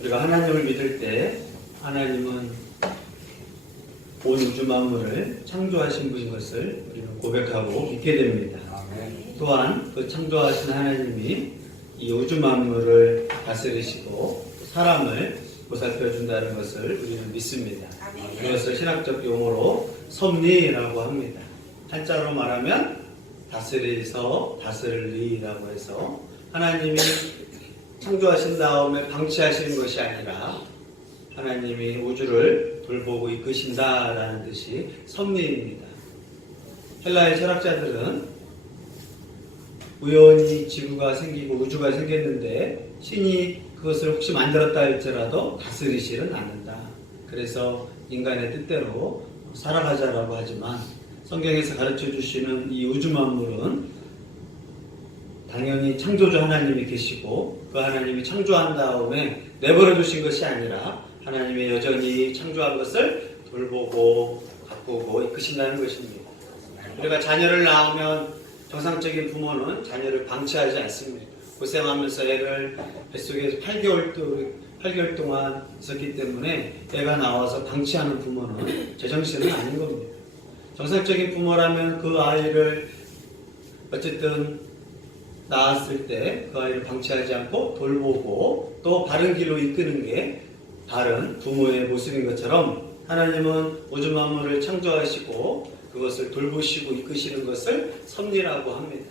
우리가 하나님을 믿을 때 하나님은 온 우주 만물을 창조하신 분인 것을 우리는 고백하고 믿게 됩니다. 또한 그 창조하신 하나님이 이 우주 만물을 다스리시고 사람을 보살펴 준다는 것을 우리는 믿습니다. 이것을 신학적 용어로 섭리라고 합니다. 한자로 말하면 다스리서 다스리라고 해서 하나님이 창조하신 다음에 방치하시는 것이 아니라 하나님이 우주를 돌보고 이끄신다라는 뜻이 섭리입니다. 헬라의 철학자들은 우연히 지구가 생기고 우주가 생겼는데 신이 그것을 혹시 만들었다 할지라도 다스리지는 않는다. 그래서 인간의 뜻대로 살아가자라고 하지만 성경에서 가르쳐 주시는 이 우주 만물은 당연히 창조주 하나님이 계시고 그 하나님이 창조한 다음에 내버려 두신 것이 아니라 하나님이 여전히 창조한 것을 돌보고 가꾸고 이끄신다는 것입니다. 우리가 자녀를 낳으면 정상적인 부모는 자녀를 방치하지 않습니다. 고생하면서 애를 뱃속에서 8개월 동안 있었기 때문에 애가 나와서 방치하는 부모는 제정신은 아닌 겁니다. 정상적인 부모라면 그 아이를 어쨌든 낳았을 때 그 아이를 방치하지 않고 돌보고 또 바른 길로 이끄는 게 바른 부모의 모습인 것처럼 하나님은 우주 만물을 창조하시고 그것을 돌보시고 이끄시는 것을 섭리라고 합니다.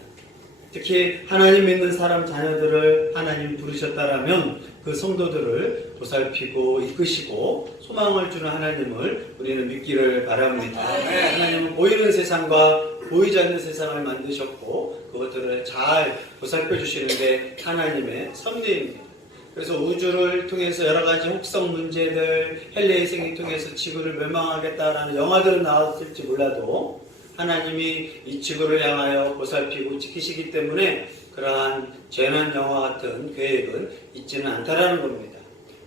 특히 하나님 믿는 사람 자녀들을 하나님이 부르셨다라면 그 성도들을 보살피고 이끄시고 소망을 주는 하나님을 우리는 믿기를 바랍니다. 하나님은 보이는 세상과 보이지 않는 세상을 만드셨고 그것들을 잘 보살펴 주시는 게 하나님의 섭리입니다. 그래서 우주를 통해서 여러 가지 혹성 문제들, 헬레의 생을 통해서 지구를 멸망하겠다라는 영화들은 나왔을지 몰라도 하나님이 이 지구를 향하여 보살피고 지키시기 때문에 그러한 재난 영화 같은 계획은 있지는 않다라는 겁니다.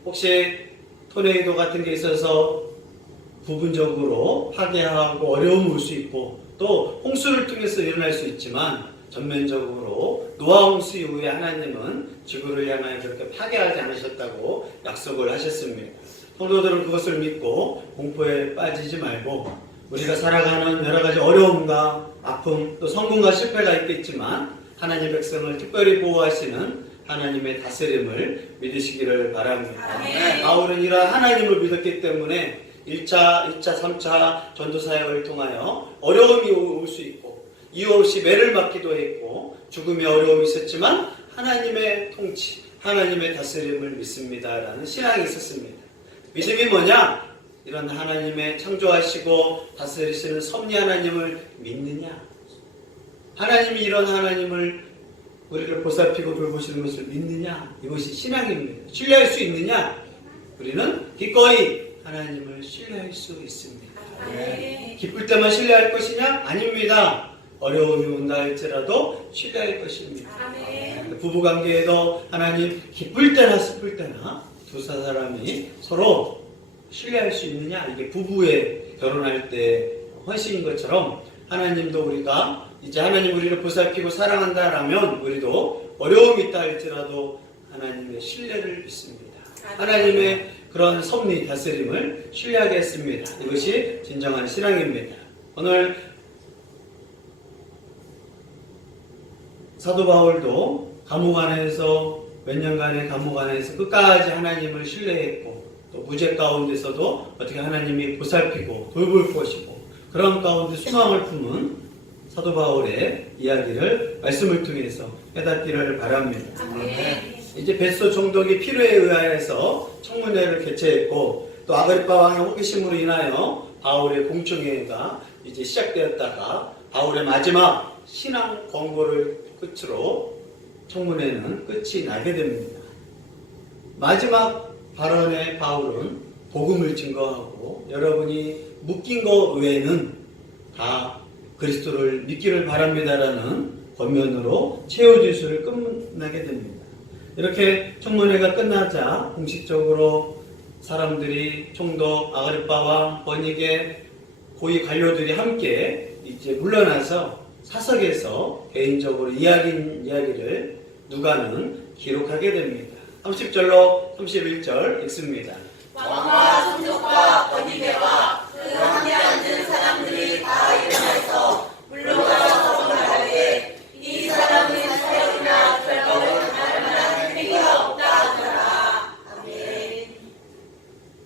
혹시 토네이도 같은 게 있어서 부분적으로 파괴하고 어려움이 올 수 있고 또 홍수를 통해서 일어날 수 있지만 전면적으로 노아 홍수 이후에 하나님은 지구를 향하여 그렇게 파괴하지 않으셨다고 약속을 하셨습니다. 성도들은 그것을 믿고 공포에 빠지지 말고 우리가 살아가는 여러 가지 어려움과 아픔 또 성공과 실패가 있겠지만 하나님의 백성을 특별히 보호하시는 하나님의 다스림을 믿으시기를 바랍니다. 바울은 이러한 하나님을 믿었기 때문에 1차, 2차, 3차 전도사역을 통하여 어려움이 올 수 있고 이유 없이 매를 맞기도 했고 죽음의 어려움이 있었지만 하나님의 통치, 하나님의 다스림을 믿습니다라는 신앙이 있었습니다. 믿음이 뭐냐? 이런 하나님의 창조하시고 다스리시는 섭리 하나님을 믿느냐? 하나님이 이런 하나님을 우리를 보살피고 돌보시는 것을 믿느냐? 이것이 신앙입니다. 신뢰할 수 있느냐? 우리는 기꺼이 하나님을 신뢰할 수 있습니다. 기쁠 때만 신뢰할 것이냐? 아닙니다. 어려움이 온다 할지라도 신뢰할 것입니다. 부부관계에도 하나님 기쁠 때나 슬플 때나 두 사람이 서로 신뢰할 수 있느냐? 이게 부부의 결혼할 때 헌신인 것처럼 하나님도 우리가 이제 하나님 우리를 보살피고 사랑한다라면 우리도 어려움이 있다 할지라도 하나님의 신뢰를 믿습니다. 하나님의 그런 섭리 다스림을 신뢰하겠습니다. 이것이 진정한 신앙입니다. 오늘 사도 바울도 감옥 안에서 몇 년간의 감옥 안에서 끝까지 하나님을 신뢰했고 또 무죄 가운데서도 어떻게 하나님이 보살피고 돌볼 것이고 그런 가운데 소망을 품은 사도 바울의 이야기를 말씀을 통해서 깨닫기를 바랍니다. 이제 베소 총독이 필요에 의하여서 청문회를 개최했고 또 아그리파 왕의 호기심으로 인하여 바울의 공청회가 이제 시작되었다가 바울의 마지막 신앙 권고를 끝으로 청문회는 끝이 나게 됩니다. 마지막 발언의 바울은 복음을 증거하고 여러분이 묶인 것 외에는 다 그리스도를 믿기를 바랍니다라는 권면으로 최후진술을 끝나게 됩니다. 이렇게 청문회가 끝나자 공식적으로 사람들이 총독 아그리파와 번익의 고위 관료들이 함께 이제 물러나서 사석에서 개인적으로 이야기를 누가는 기록하게 됩니다. 30절로 31절 읽습니다. 왕과 총독과 번이게와 그 함께 앉은 사람들이 다 일어나서 물러가서 말하되 이 사람은 사형이나 결박을 당할 만한 행위가 없다 하더라. 아멘.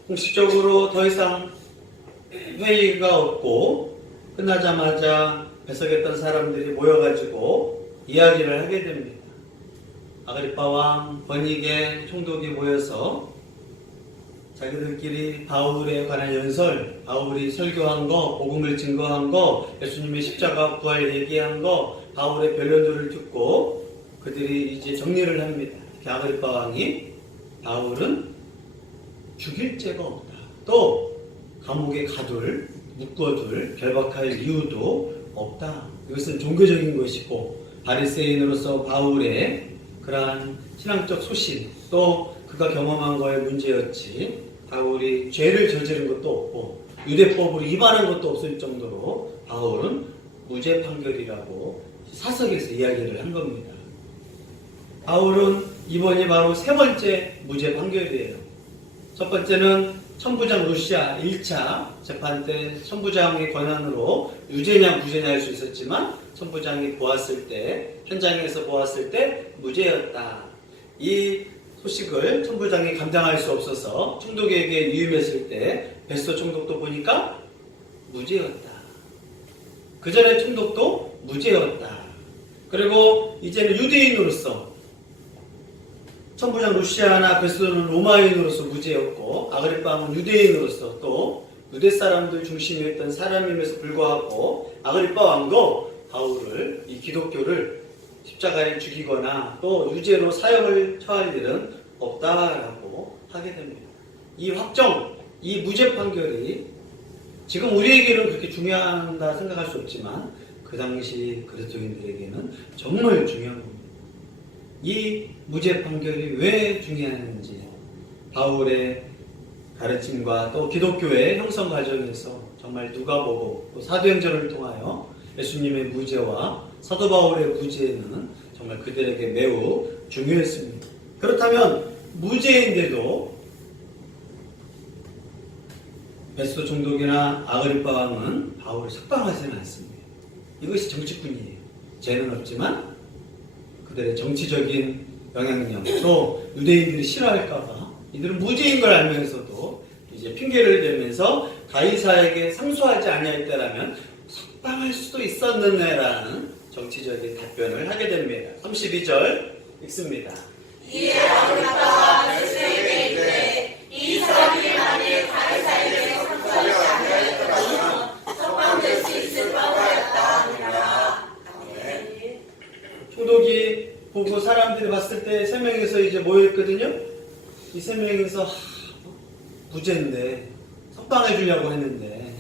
공식적으로 더 이상 회의가 없고 끝나자마자 배석했던 사람들이 모여가지고 이야기를 하게 됩니다. 아그리파 왕, 버니게, 총독이 모여서 자기들끼리 바울에 관한 연설, 바울이 설교한 거, 복음을 증거한 거, 예수님의 십자가 부활 얘기한 거, 바울의 변론들을 듣고 그들이 이제 정리를 합니다. 아그리파 왕이 바울은 죽일 죄가 없다. 또 감옥에 가둘, 묶어둘, 결박할 이유도 없다. 이것은 종교적인 것이고 바리새인으로서 바울의 그러한 신앙적 소신, 또 그가 경험한 거에 문제였지 바울이 죄를 저지른 것도 없고 유대법으로 위반한 것도 없을 정도로 바울은 무죄 판결이라고 사석에서 이야기를 한 겁니다. 바울은 이번이 바로 세 번째 무죄 판결이에요. 첫 번째는 천부장 루시아 1차 재판 때 천부장의 권한으로 유죄냐 무죄냐 할 수 있었지만 천부장이 보았을 때, 현장에서 보았을 때 무죄였다. 이 소식을 천부장이 감당할 수 없어서 총독에게 위임했을 때 베스토 총독도 보니까 무죄였다. 그 전에 총독도 무죄였다. 그리고 이제는 유대인으로서 천부장 루시아나 베스토는 로마인으로서 무죄였고 아그리파는 유대인으로서 또 유대 사람들 중심이었던 사람임에도 불구하고 아그리파 왕도 바울을, 이 기독교를 십자가에 죽이거나 또 유죄로 사형을 처할 일은 없다라고 하게 됩니다. 이 확정, 이 무죄 판결이 지금 우리에게는 그렇게 중요하다 생각할 수 없지만 그 당시 그리스도인들에게는 정말 중요한 겁니다. 이 무죄 판결이 왜 중요한지 바울의 가르침과 또 기독교의 형성 과정에서 정말 누가복음, 또 사도행전을 통하여 예수님의 무죄와 사도 바울의 무죄는 정말 그들에게 매우 중요했습니다. 그렇다면 무죄인데도 베스토 총독이나 아그리파 왕은 바울을 석방하지는 않습니다. 이것이 정치꾼이에요. 죄는 없지만 그들의 정치적인 영향력, 또 유대인들이 싫어할까봐 이들은 무죄인 걸 알면서도 이제 핑계를 대면서 가이사에게 상소하지 아니하였다라면 석방할 수도 있었느냐라는 정치적인 답변을 하게 됩니다. 32절 읽습니다. 이에 아그리파가 베스토에게 이르되 이 사람이 만일 가이사에게 상소하지 아니하였더라면 석방될 수 있을 바하였다 하니라. 아멘. 총독이 보고 사람들이 봤을 때 세 명이서 이제 모여있거든요. 이 세 명이서 무죄인데 석방해 주려고 했는데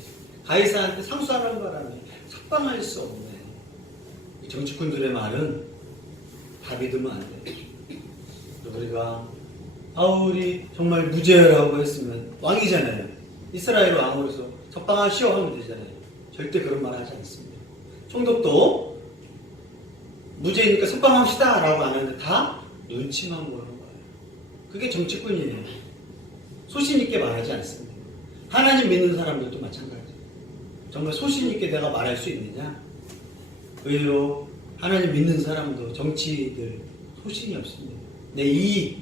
가이사한테 상소하는 바람에 석방할 수 없네. 이 정치꾼들의 말은 다 믿으면 안 돼. 우리가 바울이 정말 무죄라고 했으면 왕이잖아요. 이스라엘 왕으로서 석방하시오 하면 되잖아요. 절대 그런 말 하지 않습니다. 총독도 무죄니까 석방합시다 라고 안 하는데 다 눈치만 보는 거예요. 그게 정치꾼이에요. 소신 있게 말하지 않습니다. 하나님 믿는 사람들도 마찬가지예요. 정말 소신 있게 내가 말할 수 있느냐? 의외로 하나님 믿는 사람도 정치들 소신이 없습니다. 내 이익,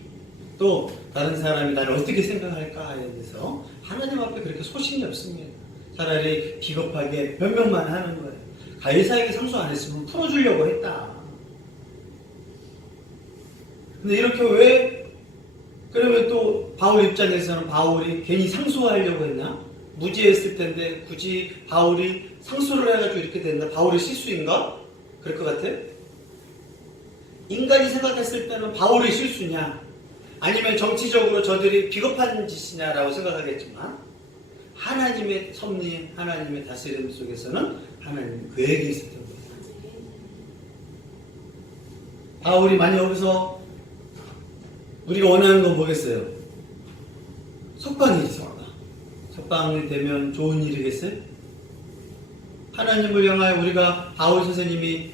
또 다른 사람이 나를 어떻게 생각할까에 대해서 하나님 앞에 그렇게 소신이 없습니다. 차라리 비겁하게 변명만 하는 거예요. 가이사에게 상소 안 했으면 풀어주려고 했다. 근데 이렇게 왜, 그러면 또 바울 입장에서는 바울이 괜히 상소하려고 했나? 무죄했을 텐데 굳이 바울이 상소를 해가지고 이렇게 된다? 바울의 실수인가? 그럴 것 같아? 인간이 생각했을 때는 바울의 실수냐? 아니면 정치적으로 저들이 비겁한 짓이냐라고 생각하겠지만 하나님의 섭리, 하나님의 다스림 속에서는 하나님 계획이 있었던 거예요. 바울이 만약 여기서 우리가 원하는 건 뭐겠어요? 석방이 있어. 석방이 되면 좋은 일이겠어요? 하나님을 향하여 우리가 바울 선생님이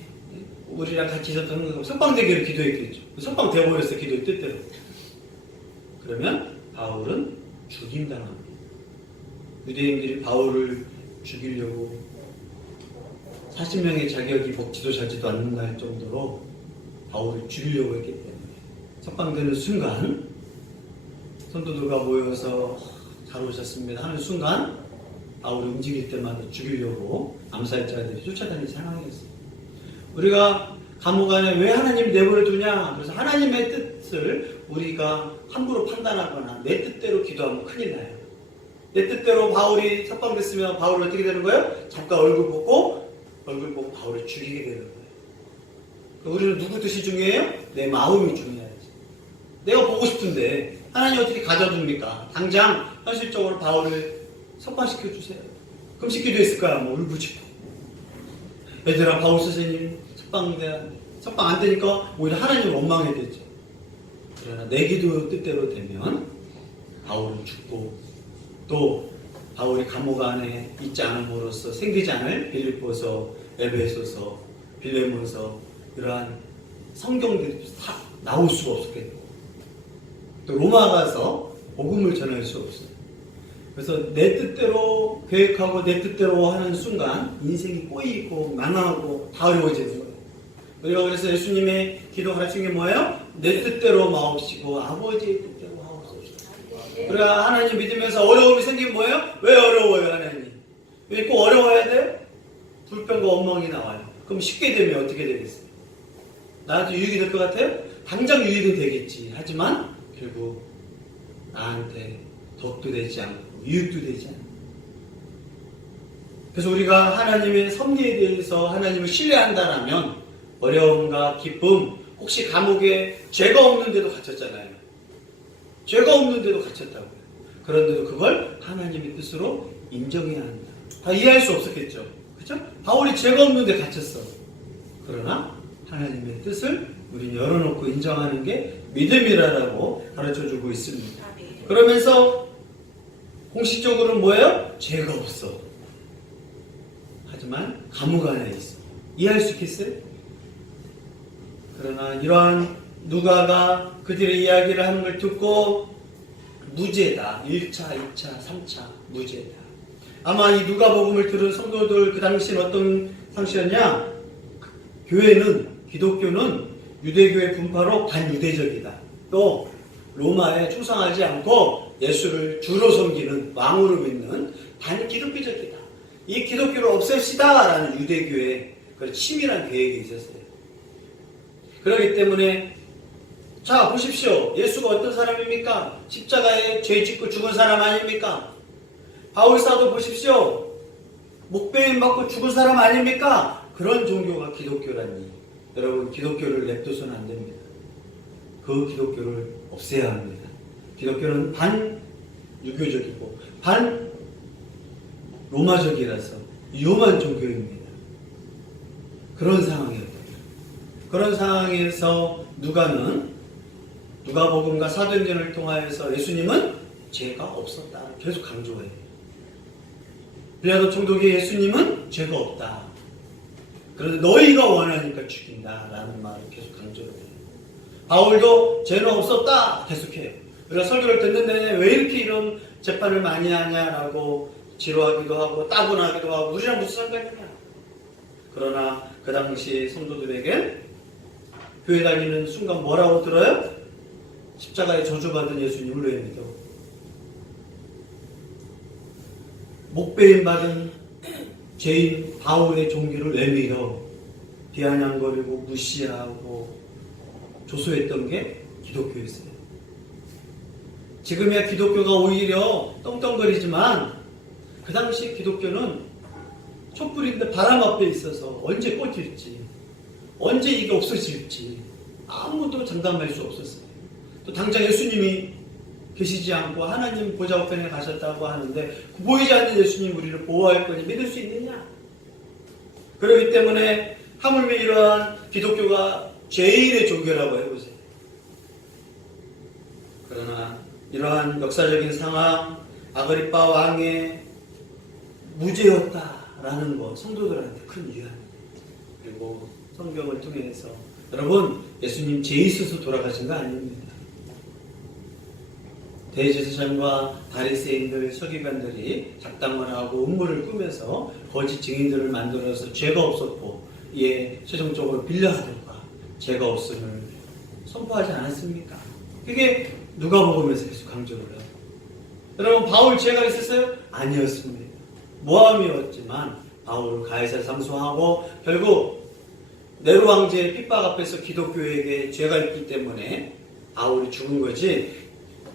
우리랑 같이 있었던 거 석방되기를 기도했겠죠. 석방되어버렸어요. 기도의 뜻대로. 그러면 바울은 죽임당합니다. 유대인들이 바울을 죽이려고 40명의 자격이 먹지도 자지도 않는다 할 정도로 바울을 죽이려고 했기 때문에 석방되는 순간 성도들과 모여서 잘 오셨습니다 하는 순간 바울이 움직일 때마다 죽이려고 암살자들이 쫓아다니는 상황이었어요. 우리가 감옥 안에 왜 하나님이 내버려 두냐? 그래서 하나님의 뜻을 우리가 함부로 판단하거나 내 뜻대로 기도하면 큰일 나요. 내 뜻대로 바울이 석방됐으면 바울은 어떻게 되는 거예요? 잠깐 얼굴 보고 바울을 죽이게 되는 거예요. 우리는 누구 뜻이 중요해요? 내 마음이 중요해야지. 내가 보고 싶은데 하나님 어떻게 가져줍니까? 당장 현실적으로 바울을 석방시켜 주세요. 그럼 시키도 있을 거야. 뭐 울부짖고 얘들아 바울 선생님 석방 안 되니까 오히려 하나님을 원망해야 되죠. 그러나 내 기도 뜻대로 되면 바울은 죽고 또 바울이 감옥 안에 있지 않음으로써 생기지 않을 빌립보서, 에베소서, 빌레몬서 이러한 성경들이 다 나올 수가 없었겠고 또 로마 가서 복음을 전할 수 없어요. 그래서 내 뜻대로 계획하고 내 뜻대로 하는 순간 인생이 꼬이고 망하고 다 어려워지는 거예요. 우리가 그래서 예수님의 기도 가르친 게 뭐예요? 내 뜻대로 마옵시고 아버지의 뜻대로 하옵소서. 우리가 하나님 믿으면서 어려움이 생기면 뭐예요? 왜 어려워요 하나님? 왜 꼭 어려워야 돼요? 불평과 원망이 나와요. 그럼 쉽게 되면 어떻게 되겠어요? 나한테 유익이 될 것 같아요? 당장 유익은 되겠지. 하지만 결국 나한테 덕도 되지 않고 유익도 되지 않고 그래서 우리가 하나님의 섭리에 대해서 하나님을 신뢰한다라면 어려움과 기쁨 혹시 감옥에 죄가 없는데도 갇혔잖아요. 죄가 없는데도 갇혔다고요. 그런데도 그걸 하나님의 뜻으로 인정해야 한다. 다 이해할 수 없었겠죠. 그렇죠? 바울이 죄가 없는데 갇혔어. 그러나 하나님의 뜻을 우리는 열어놓고 인정하는 게 믿음이라고 가르쳐주고 있습니다. 그러면서 공식적으로는 뭐예요? 죄가 없어. 하지만 감옥 안에 있어. 이해할 수 있겠어요? 그러나 이러한 누가가 그들의 이야기를 하는 걸 듣고 무죄다. 1차, 2차, 3차 무죄다. 아마 이 누가복음을 들은 성도들 그 당시엔 어떤 상식이었냐? 교회는 기독교는 유대교의 분파로 반유대적이다. 또 로마에 충성하지 않고 예수를 주로 섬기는 왕으로 믿는 반기독교적이다. 이 기독교를 없앱시다 라는 유대교의 치밀한 계획이 있었어요. 그렇기 때문에 자 보십시오. 예수가 어떤 사람입니까? 십자가에 죄 짓고 죽은 사람 아닙니까? 바울사도 보십시오. 목베임 받고 죽은 사람 아닙니까? 그런 종교가 기독교라니. 여러분 기독교를 냅둬서는 안 됩니다. 그 기독교를 없애야 합니다. 기독교는 반유교적이고 반로마적이라서 위험한 종교입니다. 그런 상황이었다. 그런 상황에서 누가복음과 사도행전을 통하여서 예수님은 죄가 없었다. 계속 강조해요. 빌라도 총독이 예수님은 죄가 없다. 그런데 너희가 원하니까 죽인다. 라는 말을 계속 강조해요. 바울도 죄는 없었다. 계속해요. 우리가 설교를 듣는데 왜 이렇게 이런 재판을 많이 하냐라고 지루하기도 하고 따분하기도 하고 우리랑 무슨 상관이냐. 그러나 그 당시 성도들에게 교회 다니는 순간 뭐라고 들어요? 십자가에 저주받은 예수님을 왜 믿어? 목베임 받은 죄인 바울의 종교를 왜 믿어? 비아냥거리고 무시하고 조소했던 게 기독교였어요. 지금이야 기독교가 오히려 떵떵거리지만 그 당시 기독교는 촛불인데 바람 앞에 있어서 언제 꺼질지 언제 이게 없어질지 아무도 장담할 수 없었어요. 또 당장 예수님이 계시지 않고 하나님 보좌 우편에 가셨다고 하는데 보이지 않는 예수님 우리를 보호할 거니 믿을 수 있느냐? 그렇기 때문에 하물며 이러한 기독교가 죄인의 종교라고 해보세요. 그러나 이러한 역사적인 상황 아그리파 왕의 무죄였다라는 것 성도들한테 큰 위안입니다. 그리고 성경을 통해서 여러분 예수님 죄 있어서 돌아가신 거 아닙니다. 대제사장과 바리새인들, 서기관들이 작당을 하고 음모를 꾸며서 거짓 증인들을 만들어서 죄가 없었고 이에 최종적으로 빌려하던가 죄가 없음을 선포하지 않았습니까? 그게 누가복음에서 계속 강조를 해요. 여러분, 바울 죄가 있었어요? 아니었습니다. 모함이었지만 바울을 가해사 상소하고 결국 네로 황제의 핍박 앞에서 기독교에게 죄가 있기 때문에 바울이 죽은 거지,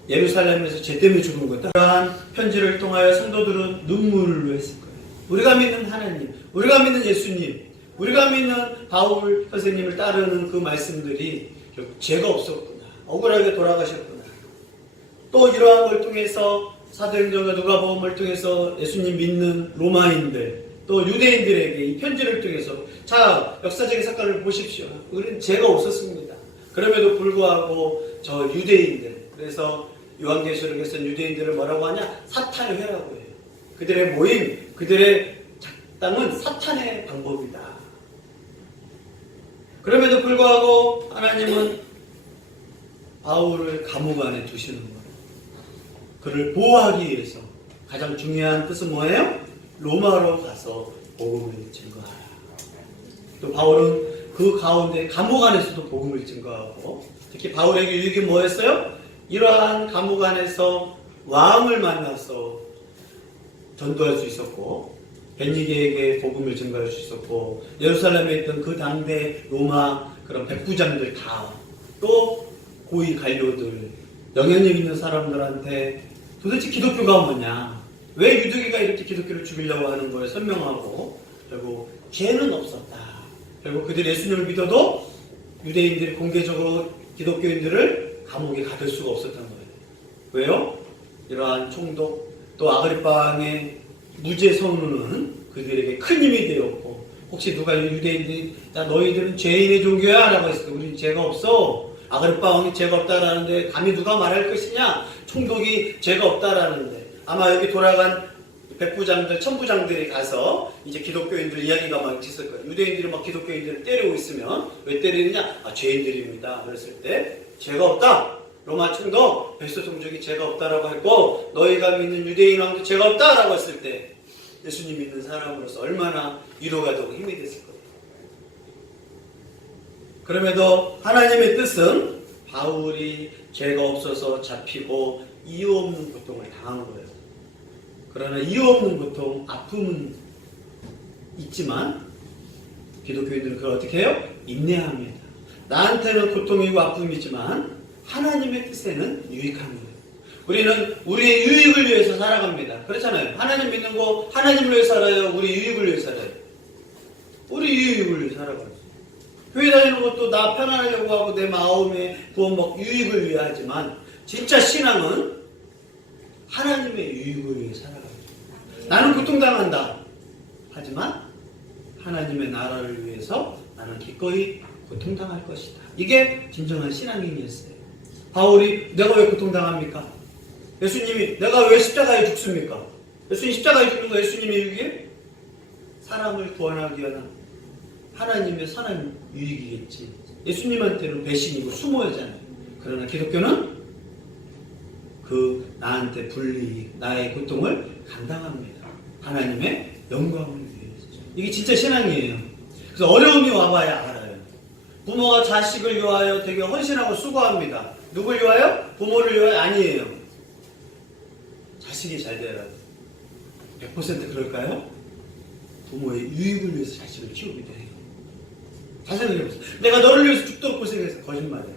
예루살렘에서 죄 때문에 죽은 거다. 그러한 편지를 통하여 성도들은 눈물로 했을 거예요. 우리가 믿는 하나님, 우리가 믿는 예수님, 우리가 믿는 바울 선생님을 따르는 그 말씀들이 결국 죄가 없었구나, 억울하게 돌아가셨구나. 또 이러한 걸 통해서 사도행전과 누가복음을 통해서 예수님 믿는 로마인들, 또 유대인들에게 이 편지를 통해서, 자, 역사적인 사건을 보십시오. 우리는 죄가 없었습니다. 그럼에도 불구하고 저 유대인들, 그래서 요한계시록에서는 유대인들을 뭐라고 하냐? 사탄의 회라고 해요. 그들의 모임, 그들의 작당은 사탄의 방법이다. 그럼에도 불구하고 하나님은 바울을 감옥 안에 두시는 거예요. 그를 보호하기 위해서 가장 중요한 뜻은 뭐예요? 로마로 가서 복음을 증거하라. 또 바울은 그 가운데 감옥 안에서도 복음을 증거하고, 특히 바울에게 유익이 뭐였어요? 이러한 감옥 안에서 왕을 만나서 전도할 수 있었고, 벤니게에게 복음을 증거할 수 있었고, 예루살렘에 있던 그 당대 로마 그런 백부장들 다, 또 고위 관료들, 영향력 있는 사람들한테 도대체 기독교가 뭐냐, 왜 유대교가 이렇게 기독교를 죽이려고 하는 거에 설명하고, 결국 죄는 없었다. 결국 그들이 예수님을 믿어도 유대인들이 공개적으로 기독교인들을 감옥에 가둘 수가 없었던 거예요. 왜요? 이러한 총독, 또 아그리파 왕의 무죄 선언은 그들에게 큰 힘이 되었고, 혹시 누가 유대인들이 야, 너희들은 죄인의 종교야 라고 했을 때 우리는 죄가 없어, 아그리파 왕이 죄가 없다라는데 감히 누가 말할 것이냐, 총독이 죄가 없다라는데. 아마 여기 돌아간 백부장들, 천부장들이 가서 이제 기독교인들 이야기가 막 있을 거예요. 유대인들이 막 기독교인들을 때리고 있으면 왜 때리느냐? 아, 죄인들입니다. 그랬을 때 죄가 없다. 로마 총독 베스토 총독이 죄가 없다라고 했고, 너희가 믿는 유대인 왕도 죄가 없다라고 했을 때 예수님 믿는 사람으로서 얼마나 위로가 되고 힘이 됐을 거예요. 그럼에도 하나님의 뜻은 바울이 죄가 없어서 잡히고 이유 없는 고통을 당한 거예요. 그러나 이유 없는 고통, 아픔은 있지만 기독교인들은 그걸 어떻게 해요? 인내합니다. 나한테는 고통이고 아픔이지만 하나님의 뜻에는 유익한 거예요. 우리는 우리의 유익을 위해서 살아갑니다. 그렇잖아요. 하나님 믿는 거 하나님을 위해 살아요? 우리 유익을 위해 살아요? 우리 유익을 위해 살아가요. 교회 다니는 것도 나 편안하려고 하고 내 마음의 구원 유익을 위해 하지만, 진짜 신앙은 하나님의 유익을 위해 살아가요. 나는 고통당한다. 하지만 하나님의 나라를 위해서 나는 기꺼이 고통당할 것이다. 이게 진정한 신앙인이었어요. 바울이 내가 왜 고통당합니까? 예수님이 내가 왜 십자가에 죽습니까? 예수님 십자가에 죽는 거 예수님의 유익이에요? 사람을 구원하기 위한 하나님의 선한 유익이겠지. 예수님한테는 배신이고 수모잖아요. 그러나 기독교는 그 나한테 불리익, 나의 고통을 감당합니다. 하나님의 영광을 위해서. 이게 진짜 신앙이에요. 그래서 어려움이 와봐야 알아요. 부모가 자식을 위하여 되게 헌신하고 수고합니다. 누굴 위하여? 부모를 위하여? 아니에요. 자식이 잘 되라. 100% 그럴까요? 부모의 유익을 위해서 자식을 키우기도 해요. 잘 생각해보세요. 내가 너를 위해서 죽도록 고생해서. 거짓말이에요.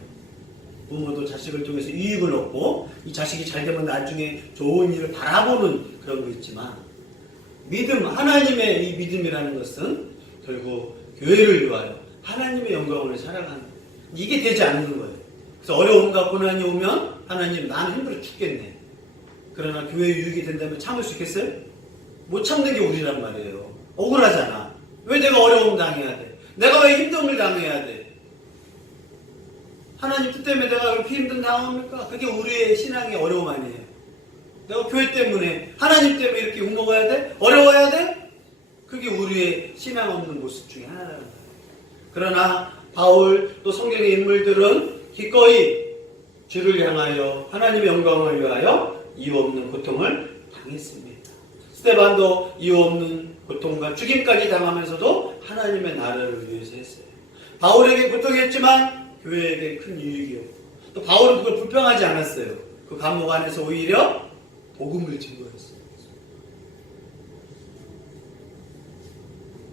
부모도 자식을 통해서 유익을 얻고 이 자식이 잘 되면 나중에 좋은 일을 바라보는 그런 거 있지만, 믿음, 하나님의 이 믿음이라는 것은 결국 교회를 위하여 하나님의 영광을 살아가는, 이게 되지 않는 거예요. 그래서 어려움과 고난이 오면 하나님 나는 힘들어 죽겠네. 그러나 교회의 유익이 된다면 참을 수 있겠어요? 못 참는 게 우리란 말이에요. 억울하잖아. 왜 내가 어려움 당해야 돼? 내가 왜 힘듦을 당해야 돼? 하나님 뜻 때문에 내가 그렇게 힘든 당합니까? 그게 우리의 신앙의 어려움 아니에요. 내가 교회 때문에, 하나님 때문에 이렇게 욕먹어야 돼? 어려워야 돼? 그게 우리의 신앙 없는 모습 중에 하나라는 거예요. 그러나 바울 또 성경의 인물들은 기꺼이 주를 향하여 하나님의 영광을 위하여 이유 없는 고통을 당했습니다. 스데반도 이유 없는 고통과 죽임까지 당하면서도 하나님의 나라를 위해서 했어요. 바울에게 고통했지만 교회에게 큰 유익이었고, 또 바울은 그걸 불평하지 않았어요. 그 감옥 안에서 오히려 복음을 증거했어요.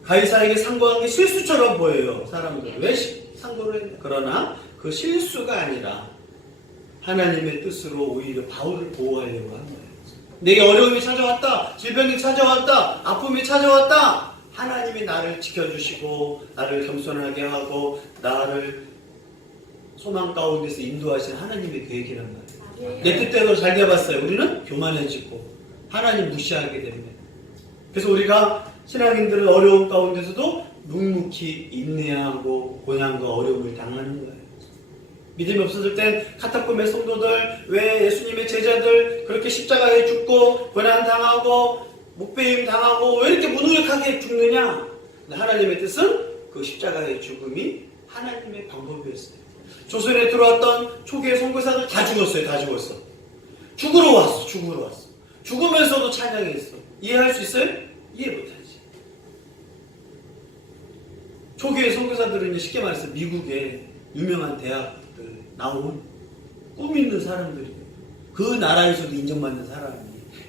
가이사에게 상고한 게 실수처럼 보여요. 사람들은 왜 상고를 했냐. 그러나 그 실수가 아니라 하나님의 뜻으로 오히려 바울을 보호하려고 한 거예요. 내게 어려움이 찾아왔다, 질병이 찾아왔다, 아픔이 찾아왔다. 하나님이 나를 지켜주시고 나를 겸손하게 하고 나를 소망 가운데서 인도하시는 하나님의 계획이란 말이에요. 내 뜻대로 잘 돼봤어요. 우리는 교만해지고 하나님 무시하게 됩니다. 그래서 우리가 신앙인들은 어려움 가운데서도 묵묵히 인내하고 고난과 어려움을 당하는 거예요. 믿음이 없어질 땐 카타콤의 성도들, 왜 예수님의 제자들 그렇게 십자가에 죽고 고난당하고 목배임 당하고 왜 이렇게 무능력하게 죽느냐? 하나님의 뜻은 그 십자가의 죽음이 하나님의 방법이었어요. 조선에 들어왔던 초기의 선교사들 다 죽었어요. 다 죽었어. 죽으러 왔어. 죽으면서도 찬양했어. 이해할 수 있어요? 이해 못하지. 초기의 선교사들은 쉽게 말해서 미국의 유명한 대학들 나온 꿈 있는 사람들이에요. 그 나라에서도 인정받는 사람이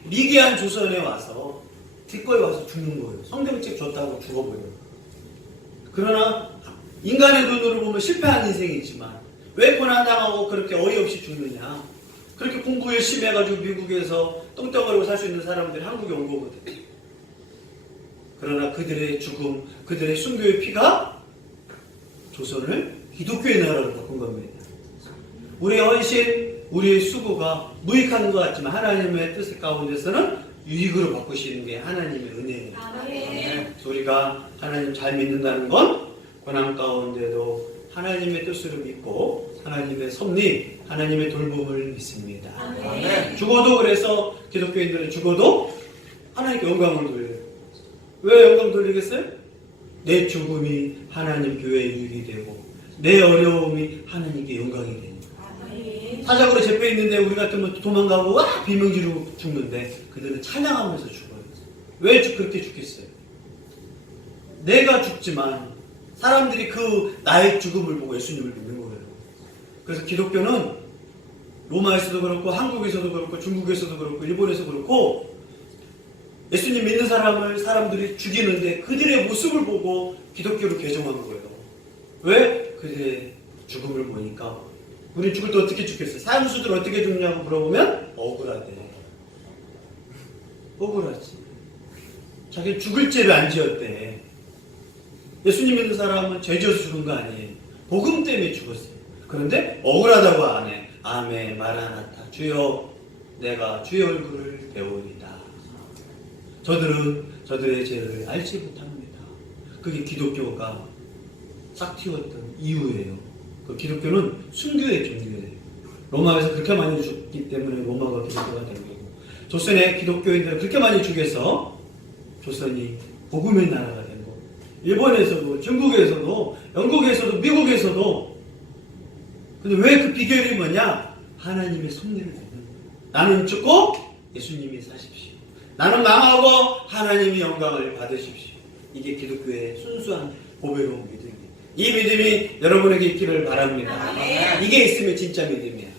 미개한 조선에 와서 뒷거에 와서 죽는 거예요. 성경책 줬다고 죽어버려요. 그러나 인간의 눈으로 보면 실패한 인생이지만 왜 고난당하고 그렇게 어이없이 죽느냐. 그렇게 공부 열심히 해가지고 미국에서 똥덩어리로 살 수 있는 사람들이 한국에 온 거거든요. 그러나 그들의 죽음, 그들의 순교의 피가 조선을 기독교의 나라로 바꾼 겁니다. 우리의 헌신, 우리의 수고가 무익한 것 같지만 하나님의 뜻 가운데서는 유익으로 바꾸시는 게 하나님의 은혜예요. 그래서 우리가 하나님 잘 믿는다는 건 고난 가운데도 하나님의 뜻으로 믿고 하나님의 섭리, 하나님의 돌봄을 믿습니다. 죽어도 그래서 기독교인들은 죽어도 하나님께 영광을 돌려요. 왜 영광 돌리겠어요? 내 죽음이 하나님 교회에 유익이 되고 내 어려움이 하나님께 영광이 되니까. 사적으로 잡혀 있는데 우리 같으면 도망가고 와 비명 지르고 죽는데 그들은 찬양하면서 죽어요. 왜 그렇게 죽겠어요? 내가 죽지만 사람들이 그 나의 죽음을 보고 예수님을 믿는 거예요. 그래서 기독교는 로마에서도 그렇고 한국에서도 그렇고 중국에서도 그렇고 일본에서도 그렇고 예수님 믿는 사람을 사람들이 죽이는데 그들의 모습을 보고 기독교를 개종한 거예요. 왜? 그들의 죽음을 보니까 우리 죽을 때 어떻게 죽겠어요? 사형수들 어떻게 죽냐고 물어보면 억울하대. 억울하지. 자기 죽을 죄를 안 지었대. 예수님 믿는 사람은 죄 지어서 죽은 거 아니에요. 복음 때문에 죽었어요. 그런데 억울하다고 안 해. 아멘 마라나타 주여 내가 주의 얼굴을 배우리다. 저들은 저들의 죄를 알지 못합니다. 그게 기독교가 싹 튀었던 이유예요. 그 기독교는 순교의 종교예요. 로마에서 그렇게 많이 죽기 때문에 로마가 기독교가 된 거고 조선의 기독교인들을 그렇게 많이 죽여서 조선이 복음의 나라가 된 거고 일본에서도 중국에서도 영국에서도 미국에서도 근데 왜 그 비결이 뭐냐? 하나님의 섭리를 듣는 거예요. 나는 죽고 예수님이 사십시오. 나는 망하고 하나님이 영광을 받으십시오. 이게 기독교의 순수한 고배로운 믿음이에요. 이 믿음이 여러분에게 있기를 바랍니다. 이게 있으면 진짜 믿음이에요.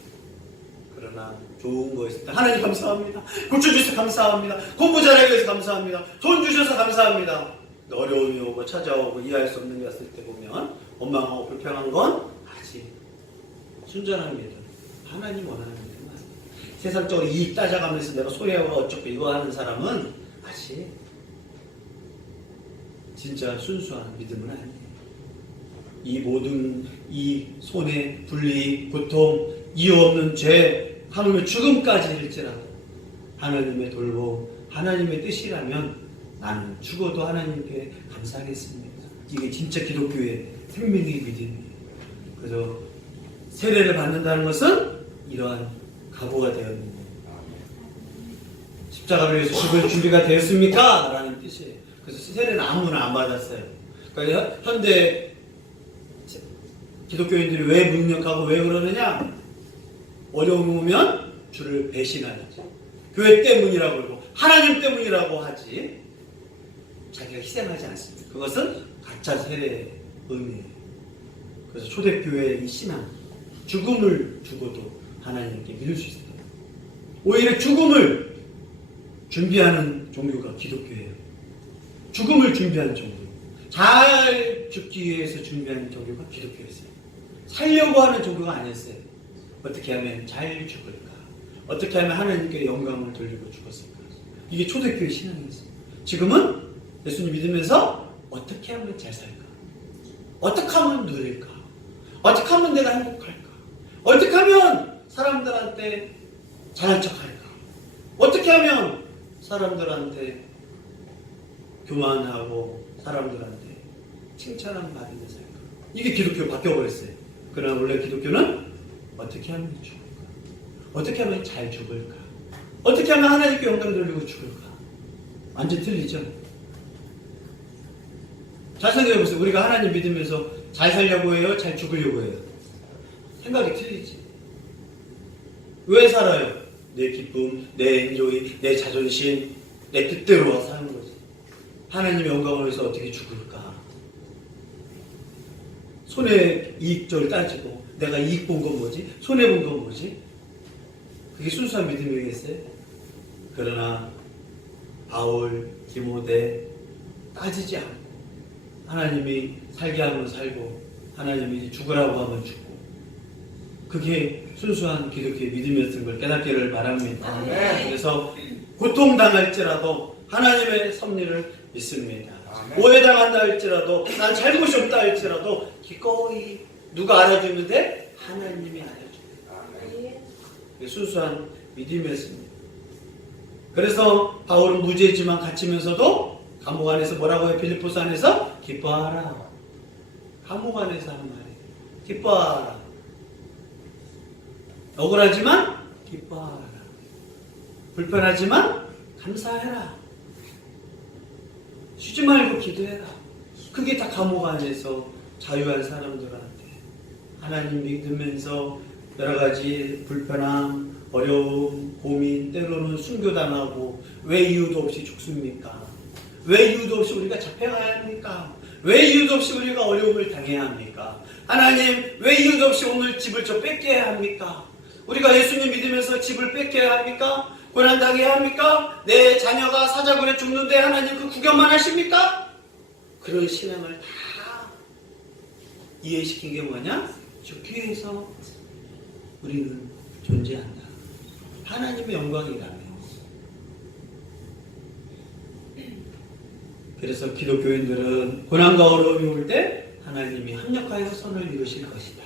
그러나 좋은 거 있을 때 하나님 감사합니다. 고쳐주셔서 감사합니다. 공부 잘하기 위해서 감사합니다. 돈 주셔서 감사합니다. 어려움이 오고 찾아오고 이해할 수 없는 게 왔을 때 보면 원망하고 불평한 건 아직 순전한 믿음. 하나님 원하는 믿음 아니에요. 세상적으로 이익 따져가면서 내가 소리하고 어쩌고 이거 하는 사람은 아직 진짜 순수한 믿음은 아니에요. 이 모든 이 손해, 분리, 고통, 이유 없는 죄, 하물며 죽음까지 할지라도 하나님의 돌봄, 하나님의 뜻이라면 나는 죽어도 하나님께 감사하겠습니다. 이게 진짜 기독교의 생명의 믿음이에요. 그래서 세례를 받는다는 것은 이러한 각오가 되었는 거예요. 십자가를 위해서 죽을 준비가 되었습니까? 라는 뜻이에요. 그래서 세례는 아무나 안 받았어요. 그러니까 현대 기독교인들이 왜 무능력하고 왜 그러느냐? 어려움이 오면 주를 배신하지. 교회 때문이라고 그러고 하나님 때문이라고 하지. 자기가 희생하지 않습니다. 그것은 가짜 세례의 의미예요. 그래서 초대교회의 이 신앙, 죽음을 두고도 하나님께 믿을 수 있어요. 오히려 죽음을 준비하는 종교가 기독교예요. 죽음을 준비하는 종교. 잘 죽기 위해서 준비하는 종교가 기독교였어요. 살려고 하는 종교가 아니었어요. 어떻게 하면 잘 죽을까? 어떻게 하면 하나님께 영광을 돌리고 죽었을까? 이게 초대교회 신앙이었어요. 지금은 예수님 믿으면서 어떻게 하면 잘 살까? 어떻게 하면 누릴까? 어떻게 하면 내가 행복할까? 어떻게 하면 사람들한테 잘한 척할까? 어떻게 하면 사람들한테 교만하고 사람들한테 칭찬을 받으며 살까? 이게 기독교 바뀌어버렸어요. 그러나 원래 기독교는 어떻게 하면 죽을까? 어떻게 하면 잘 죽을까? 어떻게 하면 하나님께 영광 돌리고 죽을까? 완전 틀리죠? 잘 생각해보세요. 우리가 하나님 믿으면서 잘 살려고 해요? 잘 죽으려고 해요? 생각이 틀리지. 왜 살아요? 내 기쁨, 내 엔조이, 내 자존심, 내 뜻대로 사는 거지. 하나님의 영광을 위해서 어떻게 죽을까? 손해이익적을 따지고 내가 이익 본 건 뭐지? 손해본 건 뭐지? 그게 순수한 믿음이겠어요? 그러나 바울, 디모데 따지지 않고 하나님이 살게 하면 살고 하나님이 죽으라고 하면 죽고 그게 순수한 기독교의 믿음이었던 걸 깨닫기를 바랍니다. 그래서 고통당할지라도 하나님의 섭리를 믿습니다. 오해당한다 할지라도 난 잘못이 없다 할지라도 기꺼이 누가 알아주면 돼? 하나님이 알아줍니다. 순수한 믿음이었습니다. 그래서 바울은 무죄지만 갇히면서도 감옥 안에서 뭐라고 해요? 빌립보서 안에서 기뻐하라. 감옥 안에서 하는 말이에요. 기뻐하라. 억울하지만 기뻐하라. 불편하지만 감사해라. 쉬지 말고 기도해라. 그게 다 감옥 안에서 자유한 사람들한테 하나님 믿으면서 여러 가지 불편함, 어려움, 고민, 때로는 순교당하고 왜 이유도 없이 죽습니까? 왜 이유도 없이 우리가 잡혀가야 합니까? 왜 이유도 없이 우리가 어려움을 당해야 합니까? 하나님 왜 이유도 없이 오늘 집을 저 뺏겨야 합니까? 우리가 예수님 믿으면서 집을 뺏겨야 합니까? 고난당해야 합니까? 내 자녀가 사자굴에 죽는데 하나님 그 구경만 하십니까? 그런 신앙을 다 이해시킨 게 뭐냐? 죽기 위해서 우리는 존재한다. 하나님의 영광이라며. 그래서 기독교인들은 고난과 어려움이 올 때 하나님이 합력하여 선을 이루실 것이다.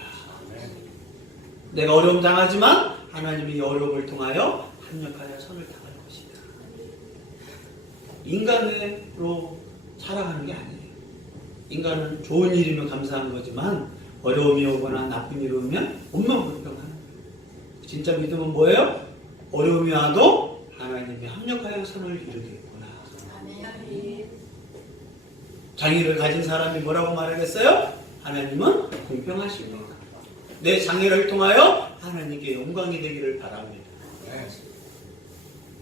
내가 어려움 당하지만 하나님이 이 어려움을 통하여 합력하여 선을 당할 것이다. 인간으로 살아가는 게 아니에요. 인간은 좋은 일이면 감사한 거지만 어려움이 오거나 나쁜 일이 오면 온몸 불평하는 거예요. 진짜 믿음은 뭐예요? 어려움이 와도 하나님이 합력하여 선을 이루겠구나. 장애를 가진 사람이 뭐라고 말하겠어요? 하나님은 공평하십니다. 내 장애를 통하여 하나님께 영광이 되기를 바랍니다.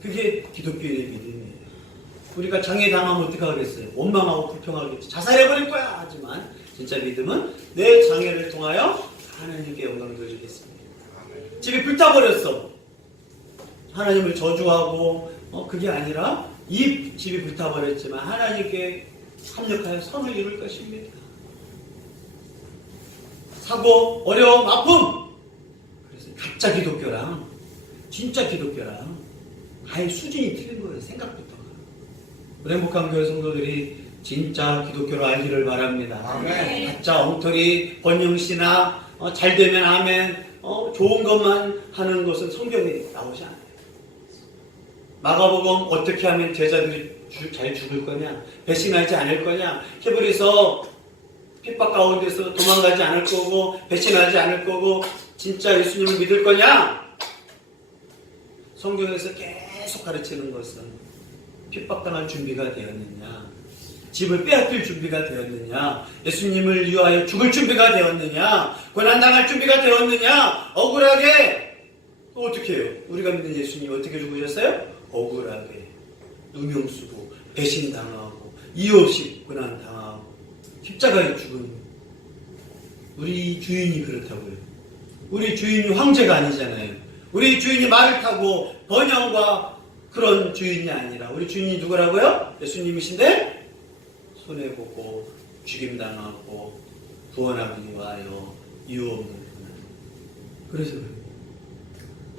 그게 기독교의 믿음이에요. 우리가 장애 당하면 어떻게 하겠어요? 원망하고 불평하겠지. 자살해버릴 거야 하지만 진짜 믿음은 내 장애를 통하여 하나님께 영광 돌리겠습니다. 집이 불타버렸어. 하나님을 저주하고 그게 아니라 이 집이 불타버렸지만 하나님께 합력하여 선을 이룰 것입니다. 사고, 어려움, 아픔. 그래서 가짜 기독교랑 진짜 기독교랑 아예 수준이 틀린 거예요. 생각부터가. 우리 행복한 교회 성도들이 진짜 기독교로 알기를 바랍니다. 아멘. 가짜 엉터리 번영시나 잘되면 아멘 좋은 것만 하는 것은 성경에 나오지 않아요. 마가복음 어떻게 하면 제자들이 잘 죽을 거냐, 배신하지 않을 거냐, 히브리서 핍박 가운데서 도망가지 않을 거고 배신하지 않을 거고 진짜 예수님을 믿을 거냐? 성경에서 계속 가르치는 것은 핍박당할 준비가 되었느냐, 집을 빼앗길 준비가 되었느냐, 예수님을 위하여 죽을 준비가 되었느냐, 고난당할 준비가 되었느냐, 억울하게 또 어떻게 해요? 우리가 믿는 예수님이 어떻게 죽으셨어요? 억울하게 누명 쓰고 배신당하고 이유 없이 고난당하고 십자가에 죽은 우리 주인이 그렇다고요. 우리 주인이 황제가 아니잖아요. 우리 주인이 말을 타고 번영과 그런 주인이 아니라 우리 주인이 누구라고요? 예수님이신데 손해보고 죽임당하고 구원하기 위하여 이유 없는 고난. 그래서 그래요.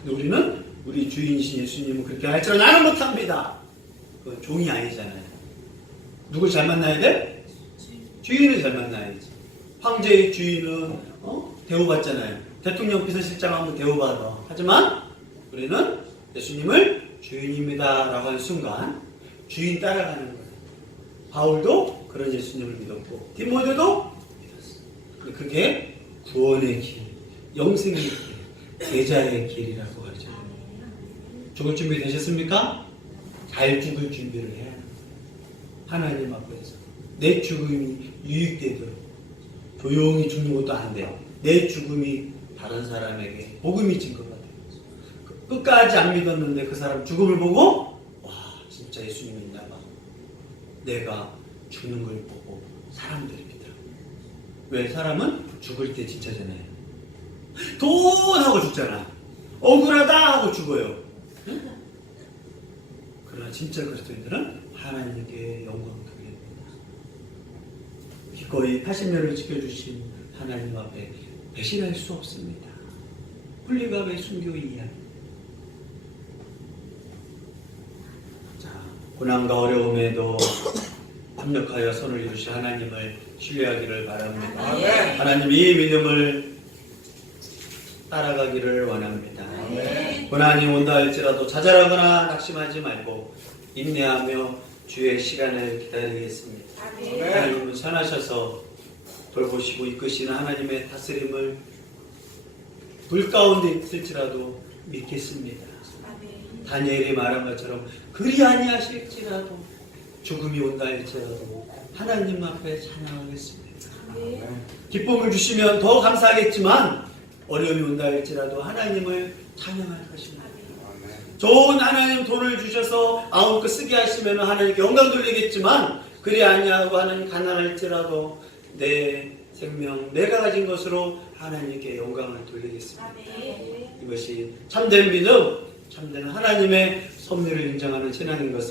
근데 우리는 우리 주인이신 예수님은 그렇게 할지라 나는 못합니다. 그건 종이 아니잖아요. 누굴 잘 만나야 돼? 주인을 잘 만나야지. 황제의 주인은 대우받잖아요. 대통령 비서실장 하면 대우받아. 하지만 우리는 예수님을 주인입니다 라고 하는 순간 주인 따라가는 거예요. 바울도 그런 예수님을 믿었고 디모데도 믿었어요. 그게 구원의 길, 영생의 길, 제자의 길이라고 하죠. 죽을 준비 되셨습니까? 잘 죽을 준비를 해야 합니다. 하나님 앞에서 내 죽음이 유익되도록 조용히 죽는 것도 안 돼요. 내 죽음이 다른 사람에게 복음이 진 것 같아요. 끝까지 안 믿었는데 그 사람 죽음을 보고 와 진짜 예수님이 있나 봐. 내가 죽는 걸 보고 사람들이 믿어. 왜? 사람은 죽을 때 진짜잖아요. 돈 하고 죽잖아. 억울하다 하고 죽어요. 응? 그러나 진짜 그리스도인들은 하나님께 영광 돌립니다. 기꺼이 80년을 지켜주신 하나님 앞에 배신할 수 없습니다. 훌리갑의 순교 이야기. 자, 고난과 어려움에도 합력하여 손을 이루신 하나님을 신뢰하기를 바랍니다. 아멘. 하나님 이 믿음을 따라가기를 원합니다. 아멘. 고난이 온다 할지라도 좌절하거나 낙심하지 말고 인내하며 주의 시간을 기다리겠습니다. 아멘. 하나님은 선하셔서 돌보시고 이끄시는 하나님의 다스림을 불 가운데 있을지라도 믿겠습니다. 아멘. 다니엘이 말한 것처럼 그리 아니하실지라도 죽음이 온다 할지라도 하나님 앞에 찬양하겠습니다. 아멘. 기쁨을 주시면 더 감사하겠지만 어려움이 온다 할지라도 하나님을 찬양할 것입니다. 좋은 하나님 돈을 주셔서 아무것도 쓰게 하시면 하나님께 영광 돌리겠지만 그리 아니하고 하나님 가난할지라도 내 생명 내가 가진 것으로 하나님께 영광을 돌리겠습니다. 아멘. 이것이 참된 믿음, 참된 하나님의 섭리를 인정하는 신앙인 것을